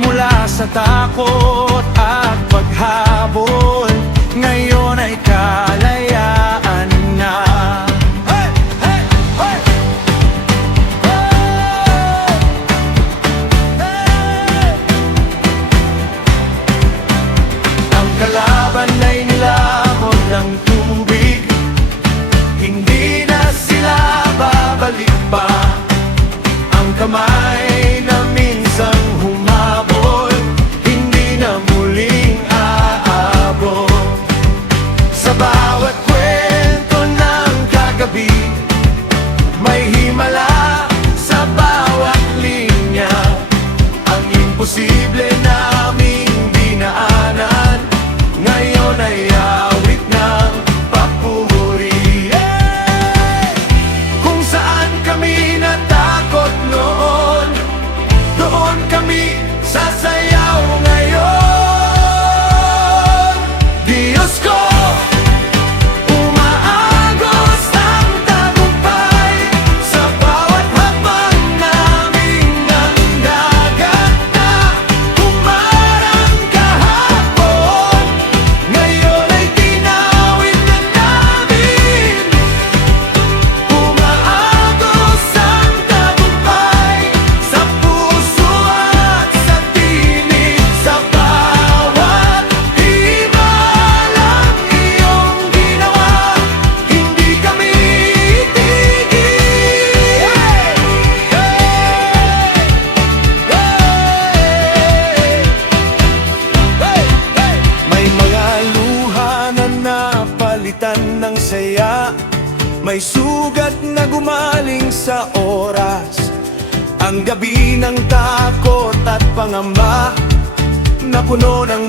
mula sa takot at paghabol. Ngayon ay kalayaan na. Hey! Hey! Hey! Hey! Ang kalaban ay nilamon ng tubig, hindi na sila babalik pa. Ang kamay na minsang humabol, hindi na muling aabot. Sa bawat kwento ng kagabi, may himala sa bawat linya. Ang imposible naming dinaanan, ngayon ay awit ng papuri. Kung saan kami natakot noon, doon kami sasayaw ngayon. Diyos ko, umaagos ang tagumpay sa bawat hakbang naming ng dagat na humarang kahapon. Ngayon ay tinawid na namin. Umaagos ang tagumpay sa puso at sa tinig, sa bawat himalang iyong ginawa. Hindi kami titigil. May mga luha na napalitan ng saya, may sugat na gumaling sa oras. Ang gabi ng takot at pangamba, napuno ng